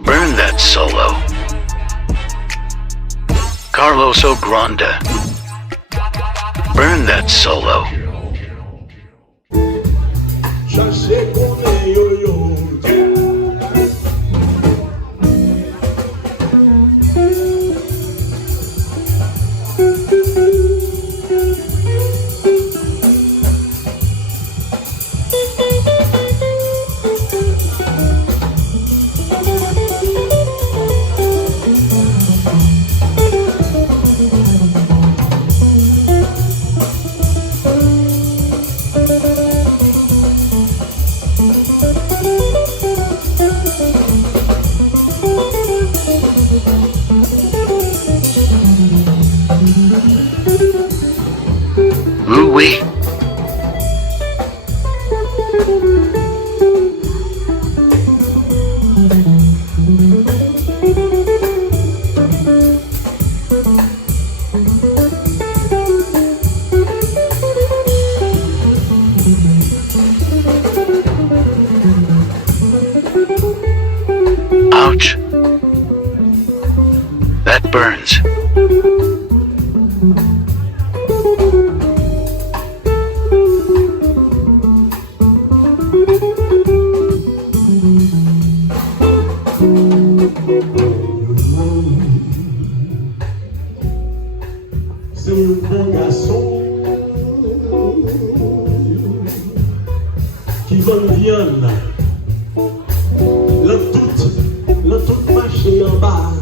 Burn that solo. Carlos Ogranda. Burn that solo. Ooh-wee. Ouch. That burns. C'est un bon garçon qui vend viande. Le tout marché en bas.